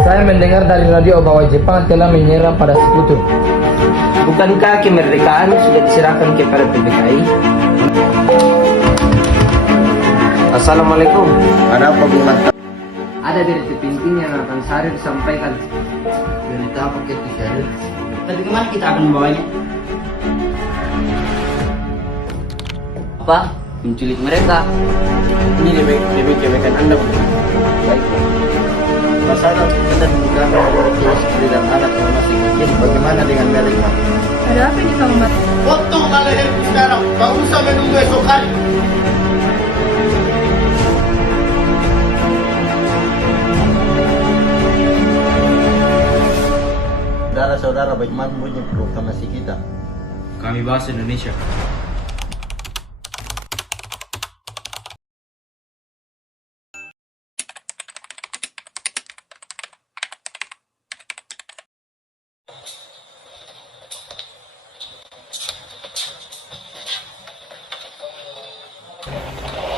Saya mendengar dari radio bahwa Jepang telah menyerang pada sekutu. Bukankah kemerdekaan sudah diserahkan kepada PPKI? Assalamualaikum. Ada apa Bung Mata? Ada berita penting yang akan Syahrir sampaikan. Berita apa kita Syahrir? Tapi kemana kita akan membawanya? Apa? Menculik mereka. Ini demi kebaikan Anda. Baik. Masalah kita menikah dengan istri dan anak yang masih kecil. Bagaimana dengan mereka? Ada apa ini Kang Mat? Potonglah leherku sekarang. Tak usah menunggu esok hari. Saudara-saudara, bagaimana bunyi proklamasi kita? Kami bahasa Indonesia.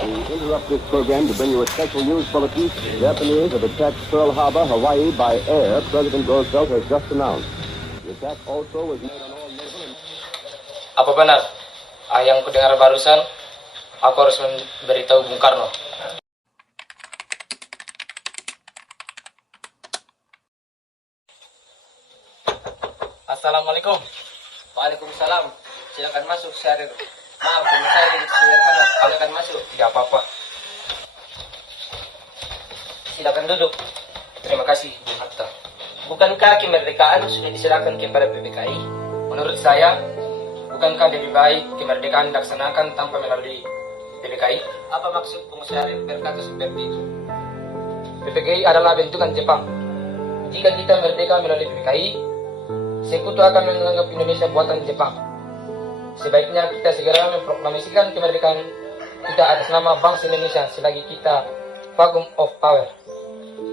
We interrupt this program to bring you a special news bulletin. Japanese have attacked Pearl Harbor, Hawaii by air. President Roosevelt has just announced. The attack also was made on all naval and... Apa benar? Yang kudengar barusan, aku harus memberitahu Bung Karno. Assalamualaikum. Waalaikumsalam. Silakan masuk, Syahrir. Maaf, rumah saya di sederhana. Silakan masuk. Tidak apa-apa. Silakan duduk. Terima kasih, Bung Hatta. Bukankah kemerdekaan sudah diserahkan kepada PPKI? Menurut saya, bukankah lebih baik kemerdekaan dilaksanakan tanpa melalui PPKI? Apa maksud Bung Syahrir berkata seperti itu? PPKI adalah bentukan Jepang. Jika kita merdeka melalui PPKI, sekutu akan menganggap Indonesia buatan Jepang. Sebaiknya kita segera memproklamasikan kemerdekaan kita atas nama bangsa Indonesia selagi kita vacuum of power.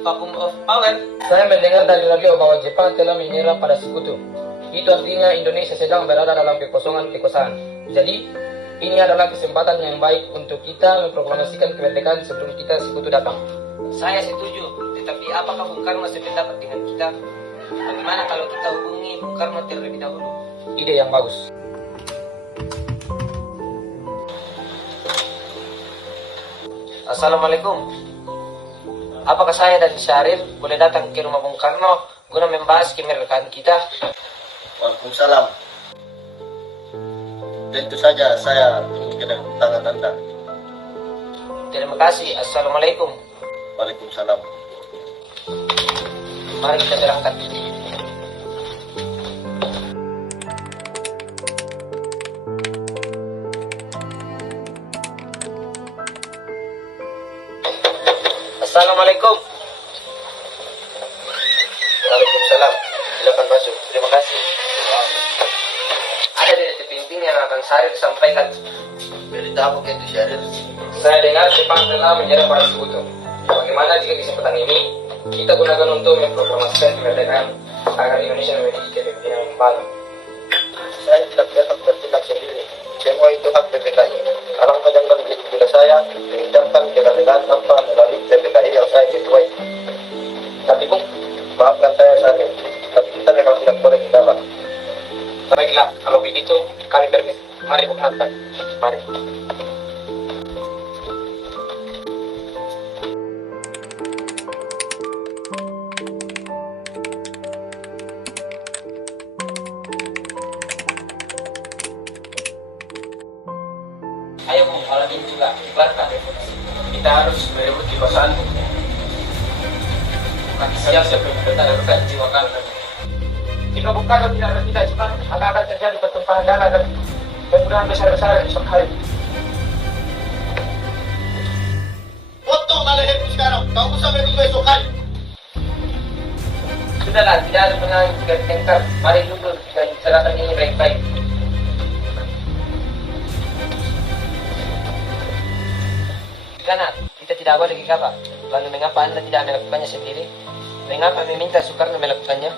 Vacuum of power? Saya mendengar dari radio bahwa Jepang telah menyerang pada sekutu. Itu artinya Indonesia sedang berada dalam kekosongan kekuasaan. Jadi, ini adalah kesempatan yang baik untuk kita memproklamasikan kemerdekaan sebelum kita sekutu datang. Saya setuju, tetapi apakah Bung Karno sependapat dengan kita? Bagaimana kalau kita hubungi Bung Karno terlebih dahulu? Ide yang bagus. Assalamualaikum. Apakah saya dan Syahrir boleh datang ke rumah Bung Karno guna membahas kemerdekaan kita? Waalaikumsalam. Tentu saja saya ingin kedatangan Anda. Terima kasih. Assalamualaikum. Waalaikumsalam. Mari kita berangkat. Assalamualaikum. Waalaikumsalam. Silakan masuk. Terima kasih. Ada berita penting yang akan Syahrir sampaikan. Berita apa itu Syahrir? Saya dengar Jepang telah menyerang pada sekutu. Bagaimana jika kesempatan ini kita gunakan untuk memproklamasikan kemerdekaan agar Indonesia memiliki kepemimpinan yang baru? Saya tidak berhak bertindak sendiri. Semua itu hak PPKI. Alangkah jangan bila saya mengucapkan kemerdekaan tanpa melalui PPKI yang saya ketuai. Tapi Bung, Maafkan saya Syahrir, tapi kita memang tidak boleh mendapat. baiklah kalau begitu kami permisi. Mari Bung Hatta. Mari. Ayo Bung, malam ini juga dikelarkan revolusi. Kita harus merebut kekuasaan. Siap-siap mempertahankan jiwa kami. Jika Bung Karno tidak bertindak cepat, maka akan terjadi pertumpahan darah dan pembunuhan besar-besaran esok hari. Potonglah leherku sekarang. Tak usah menunggu esok hari. Sudahlah, tidak ada menang tengkar. Mari duduk dan bicarakan ini baik-baik. Karena kita tidak boleh gegabah. Lalu mengapa Anda tidak melakukannya sendiri? Mengapa meminta Soekarno melakukannya?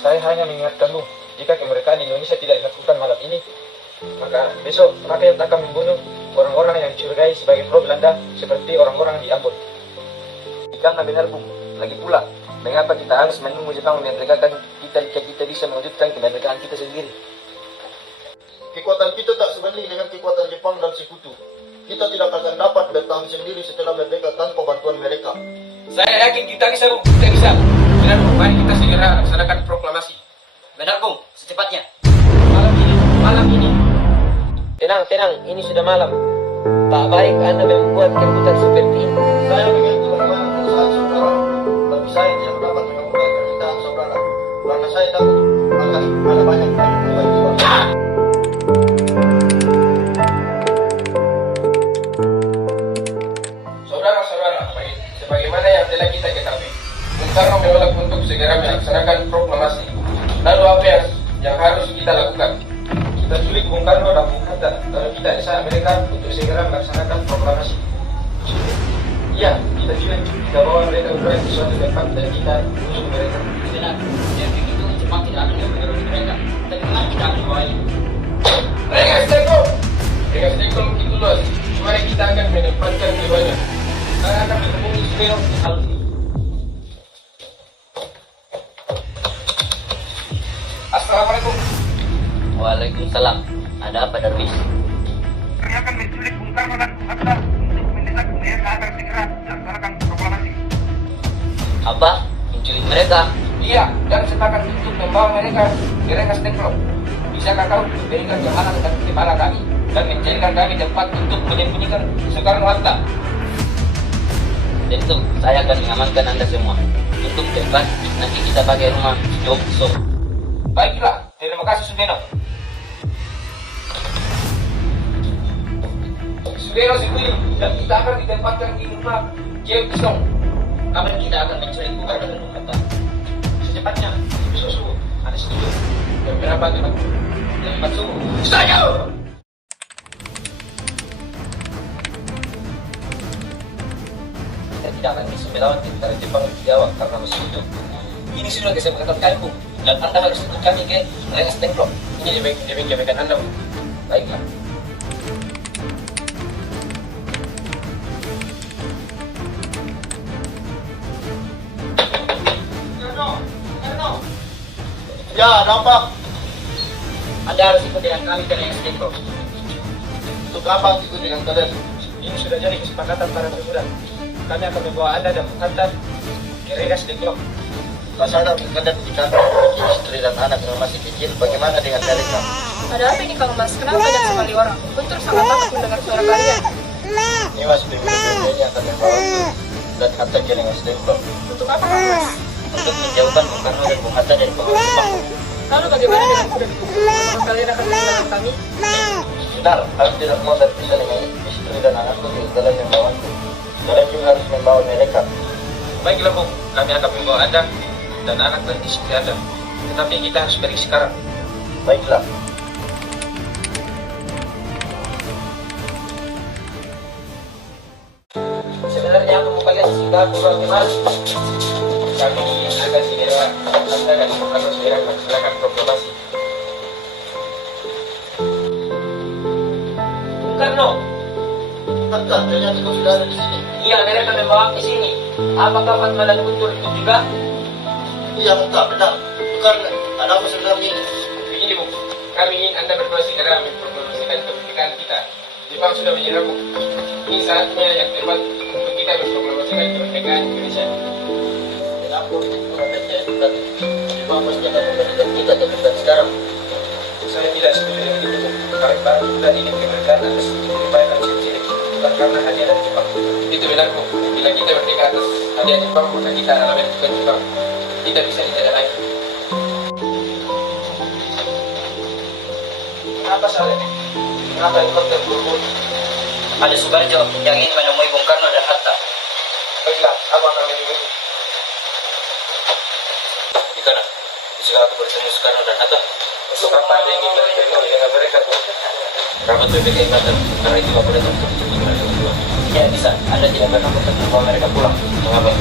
Saya hanya mengingatkanmu, jika kemerdekaan Indonesia tidak dilakukan malam ini, maka besok rakyat akan membunuh orang-orang yang dicurigai sebagai pro Belanda seperti orang-orang di Ambon. Jangan benar Bung. Lagi pula, Mengapa kita harus menunggu Jepang memerdekakan kita jika kita bisa mewujudkan kemerdekaan kita sendiri? Kekuatan kita tak sebanding dengan kekuatan Jepang dan Sekutu. Kita tidak akan dapat bertahan sendiri setelah merdeka tanpa bantuan mereka. Saya yakin kita bisa, Bung. Kita bisa. Benar, Bung. Mari kita segera laksanakan proklamasi. Benar, Bung. Secepatnya. Malam ini. Malam ini. Tenang, tenang. Ini sudah malam. Tak baik Anda membuat keributan seperti ini. Saya mengerti bagaimana perasaan saudara, tapi saya tidak dapat mengambil kerendahan saudara. Karena saya takut akan ada banyak korban jiwa. Saudara-saudara, sebagaimana yang telah kita ketahui, Bung Karno menolak untuk segera melaksanakan proklamasi. Lalu apa yang harus kita lakukan? Kita culik Bung Karno dan Bung Hatta, lalu kita desak mereka untuk segera melaksanakan proklamasi. Iya, kita culik, kita bawa mereka berdua ke suatu tempat dan kita tusuk mereka. Benar. Dan begitu Jepang tidak akan mempengaruhi mereka. Tapi memang kita akan bawa ini. Mereka setelah mungkin luas, mari kita akan menempatkan jiwanya. Saya akan menemui Sumero di hal ini. Assalamualaikum. Waalaikumsalam. Ada apa, Darwis? Kami akan menculik Bung Karno dan Bung Hatta untuk mendesak mereka agar segera melaksanakan proklamasi. Apa? Menculik mereka? Iya, dan sepakat untuk membawa mereka ke Rengas Dengklok. Bisakah kau berikan kehalang dan kepala kami dan menjadikan kami tempat untuk menyembunyikan Soekarno Hatta? Tentu, saya akan mengamankan Anda semua. Untuk tempat, nanti kita pakai rumah Jokso. Baiklah, terima kasih Sudeno. Sudeno sendiri dan kita akan ditempatkan di rumah Jokso. Kapan kita akan menculik Bung Karno dan Bung Hatta? Secepatnya, besok subuh. Ada setuju? Jam berapa teman? Jam 4 subuh. Setuju! Kita tidak akan bisa melawan tentara Jepang di Jawa karena masih hidup. Ini sudah kesepakatan kami, Bung. Dan Anda harus ikut kami ke Rengas Dengklok. Ini demi kebaikan Anda, Bu. Baiklah. Ya, nampak. Anda harus ikut dengan kami ke Rengas Dengklok. Untuk apa itu dengan kalian? Ini sudah jadi kesepakatan para pemuda. Kami akan membawa Anda dan Bung Hatta ke Rengas Dengklok. Masalah kalian di kantor memiliki istri dan anak yang masih kecil. Bagaimana dengan mereka? Ada apa ini Kang Mas? Kenapa banyak sekali orang? Betul sangat takut mendengar suara kalian. Nimas ini akan membawa dan Hatta ke Rengas Dengklok. Untuk apa Kang Mas? Untuk menjauhkan Bung Karno dan Bung Hatta dari pengaruh Jepang. Lalu bagaimana dengan kuda dikumpul? Apakah kalian akan meninggalkan kami? Benar, aku tidak mau terpisah dengan istri dan anakku di dalam membawaku. Kalian juga harus membawa mereka. Baiklah, Bu. Kami akan membawa Anda dan anak dan istri Anda. Tetapi kita harus pergi sekarang. Baiklah. Sebenarnya aku mau kalian sehingga aku bagaimana? Kami akan segera Anda dan Bung Karno segera melaksanakan proklamasi. Bung Karno, Hatta, ternyata kau sudah ada di sini. iya mereka membawa ke sini. Apakah Fatma dan Guntur itu juga? Iya, Hatta, benar. Bukan, ada apa sebenarnya ini? Begini, Bu. Kami ingin Anda berdua segera memproklamasikan kemerdekaan kita. Jepang sudah menyerah, Bu. Ini saatnya yang tepat untuk kita memproklamasikan kemerdekaan Indonesia. Dan aku kurang percaya dan Jepang pasti akan memberikan kita kemerdekaan sekarang. Saya tidak setuju dengan itu, Bu. Kami baru sudah ingin kemerdekaan atas kemerdekaan cilik, bukan karena hadiah dari Jepang. Itu benar, Bu. Bila kita merdeka atas hadiah Jepang, maka kita adalah bukan Jepang. Tidak bisa dijajah lagi. Kenapa salah? Kenapa helikopter berburu? Ada Subarjo yang ingin menemui Bung Karno dan Hatta. Baiklah, apa akan mengikuti? Di kanan. Bisakah aku bertemu Soekarno dan Hatta? Untuk apa Anda ingin bertemu dengan mereka, Bu? Rapat PPKI Batam, karena itu aku datang untuk berdua. Tidak bisa, Anda tidak pernah untuk membawa mereka pulang. Mengapa?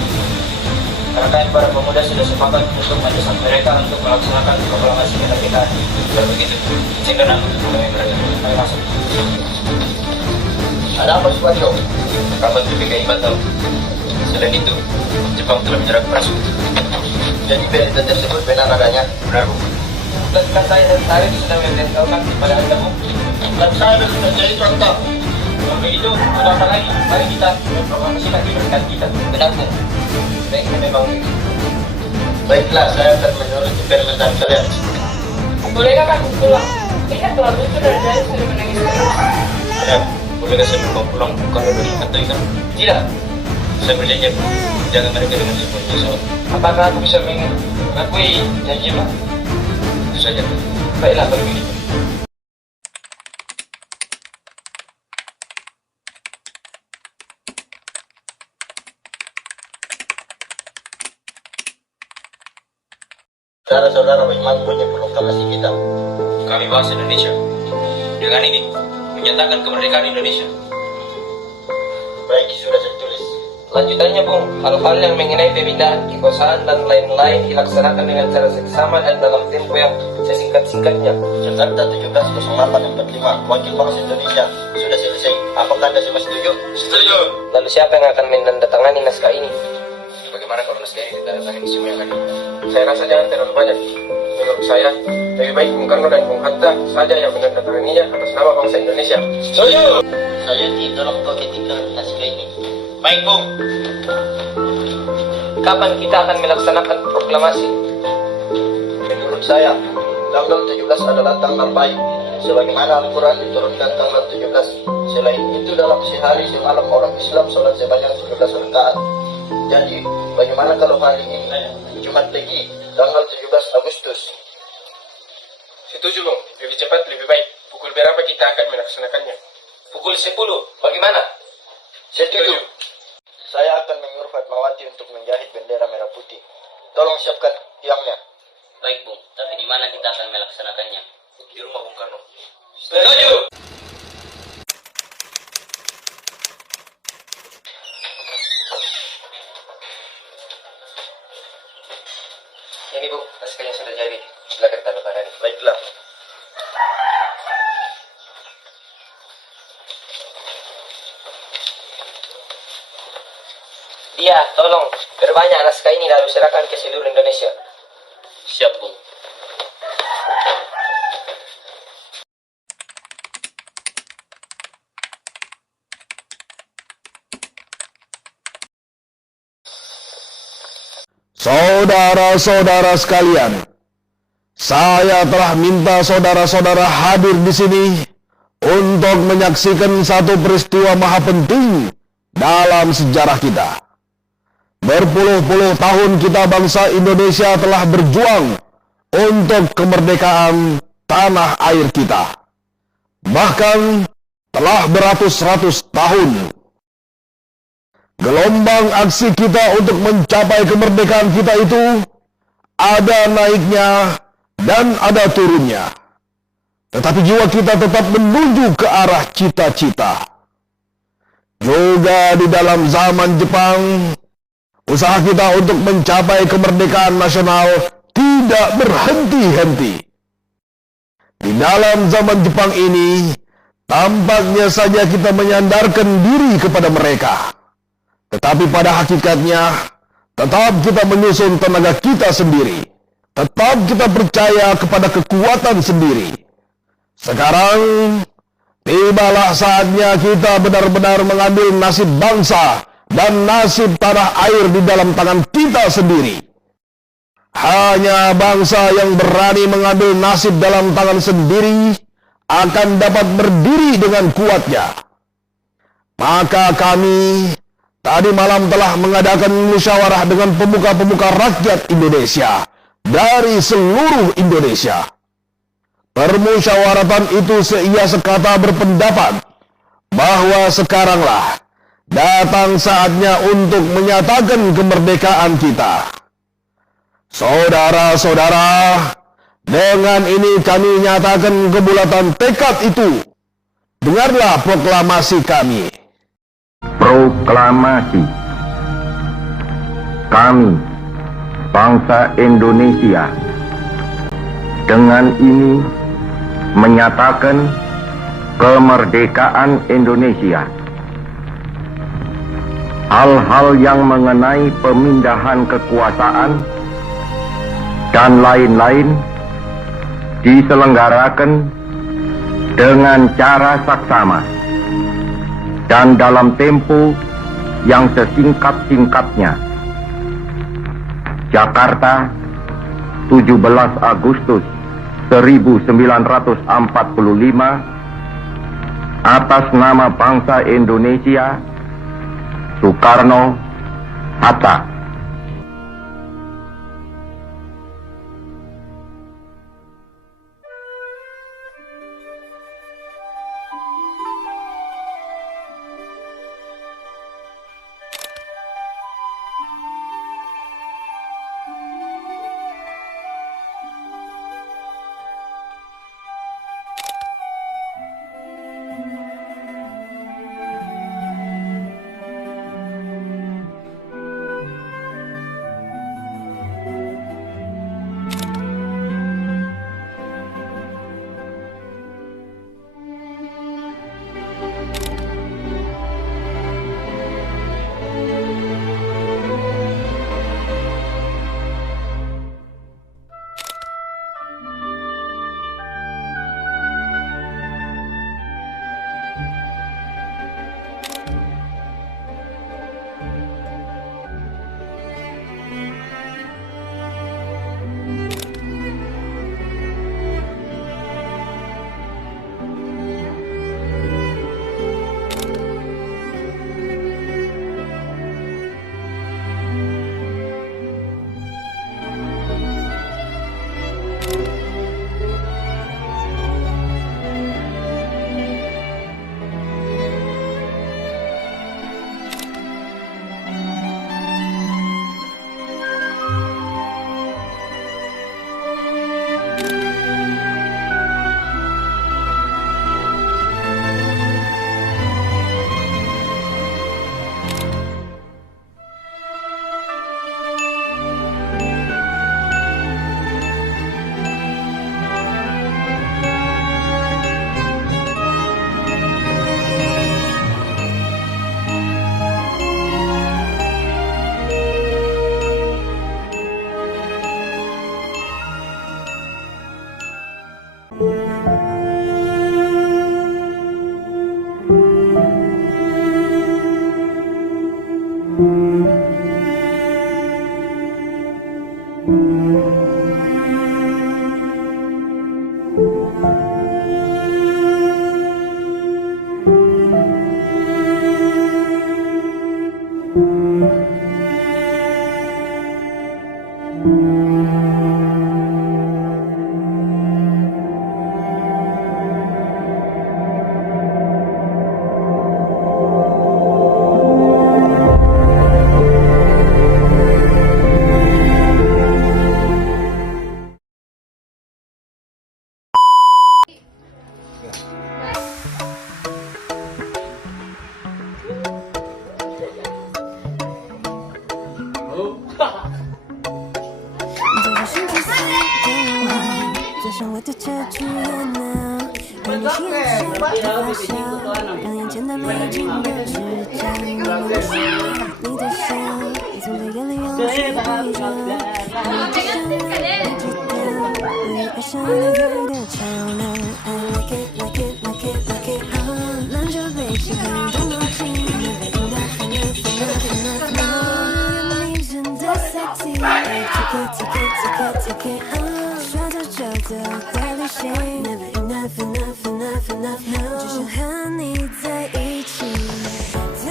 Karena kami para pemuda sudah sepakat untuk mendesak mereka untuk melaksanakan proklamasi kemerdekaan. Kalau begitu, izinkan aku untuk menemui mereka. Kami masuk. Ada apa, Subarjo? Rapat PPKI Batam. Selain itu, Jepang telah menyerang Prasu. Jadi berita tersebut benar adanya. Benar, Bu. Bukankah saya dan Tarif sudah memberitahukan kepada Anda, Bu? Dan saya sudah jadi contoh. Kalau begitu, untuk apa lagi? Mari kita memproklamasikan kemerdekaan kita. Benar, Bu. Baiknya memang begitu. Baiklah, saya akan menuruti permintaan kalian. Bolehkah kami pulang? Lihat kalau itu dari jari sudah menangis terus. Ya, bolehkah saya membawa pulang kalau dari kantor kan? Tidak. Saya berjanji, Bu. Jaga mereka dengan sepenuhnya soal. Apakah aku bisa mengakui janjimu? Itu saja. Baiklah, kalau begitu. Saudara-saudara, bagaimana bunyi proklamasi kita? Kami bahasa Indonesia. Dengan ini, menyatakan kemerdekaan Indonesia. Baik, sudah saya tulis. Lanjutannya, Bung, hal-hal yang mengenai pemindahan kekuasaan dan lain-lain dilaksanakan dengan cara seksama dan dalam tempo yang sesingkat-singkatnya. Jakarta 170845, Wakil Bangsa Indonesia. Sudah selesai. Apakah Anda semua setuju? Setuju. Lalu siapa yang akan menandatangani naskah ini? Bagaimana kalau naskah ini ditandatangani semua yang ada? Saya rasa jangan terlalu banyak. Menurut saya, lebih baik Bung Karno dan Bung Hatta saja yang menandatanganinya atas nama bangsa Indonesia. Setuju. Saya tolong kau ketikkan naskah ini. Baik, Bung. Kapan kita akan melaksanakan proklamasi? Menurut saya, tanggal 17 adalah tanggal baik. Sebagaimana Al-Quran diturunkan tanggal 17. Selain itu, dalam sehari semalam orang Islam sholat sebanyak 17 rakaat. Jadi, bagaimana kalau hari ini Jumat Legi, tanggal 17 Agustus? Setuju, Bung. Lebih cepat, lebih baik. Pukul berapa kita akan melaksanakannya? Pukul 10. Bagaimana? Setuju. Saya akan menyuruh Fatmawati untuk menjahit bendera merah putih. Tolong siapkan tiangnya. Baik, Bung. Tapi di mana kita akan melaksanakannya? Di rumah Bung Karno. Setuju. Ini, Bu, naskahnya sudah jadi. Silakan tanda tangani. Baiklah. Dia, tolong berbanyak naskah ini lalu serahkan ke seluruh Indonesia. Siap, Bung. Saudara-saudara sekalian, saya telah minta saudara-saudara hadir di sini untuk menyaksikan satu peristiwa maha penting dalam sejarah kita. Berpuluh-puluh tahun kita bangsa Indonesia telah berjuang untuk kemerdekaan tanah air kita. Bahkan telah beratus-ratus tahun. Gelombang aksi kita untuk mencapai kemerdekaan kita itu ada naiknya dan ada turunnya. Tetapi jiwa kita tetap menuju ke arah cita-cita. Juga di dalam zaman Jepang, usaha kita untuk mencapai kemerdekaan nasional tidak berhenti-henti. Di dalam zaman Jepang ini, tampaknya saja kita menyandarkan diri kepada mereka. Tetapi pada hakikatnya, tetap kita menyusun tenaga kita sendiri. Tetap kita percaya kepada kekuatan sendiri. Sekarang, tibalah saatnya kita benar-benar mengambil nasib bangsa dan nasib tanah air di dalam tangan kita sendiri. Hanya bangsa yang berani mengambil nasib dalam tangan sendiri akan dapat berdiri dengan kuatnya. Maka kami tadi malam telah mengadakan musyawarah dengan pemuka-pemuka rakyat Indonesia dari seluruh Indonesia. Permusyawaratan itu seia sekata berpendapat bahwa sekaranglah datang saatnya untuk menyatakan kemerdekaan kita. Saudara-saudara, dengan ini kami nyatakan kebulatan tekad itu. Dengarlah proklamasi kami. Proklamasi. Kami, bangsa Indonesia, dengan ini menyatakan kemerdekaan Indonesia. hal-hal yang mengenai pemindahan kekuasaan dan lain-lain diselenggarakan dengan cara saksama dan dalam tempo yang sesingkat-singkatnya. Jakarta, 17 Agustus 1945, atas nama bangsa Indonesia, Soekarno Hatta.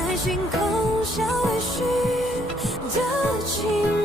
在星空下微醺的情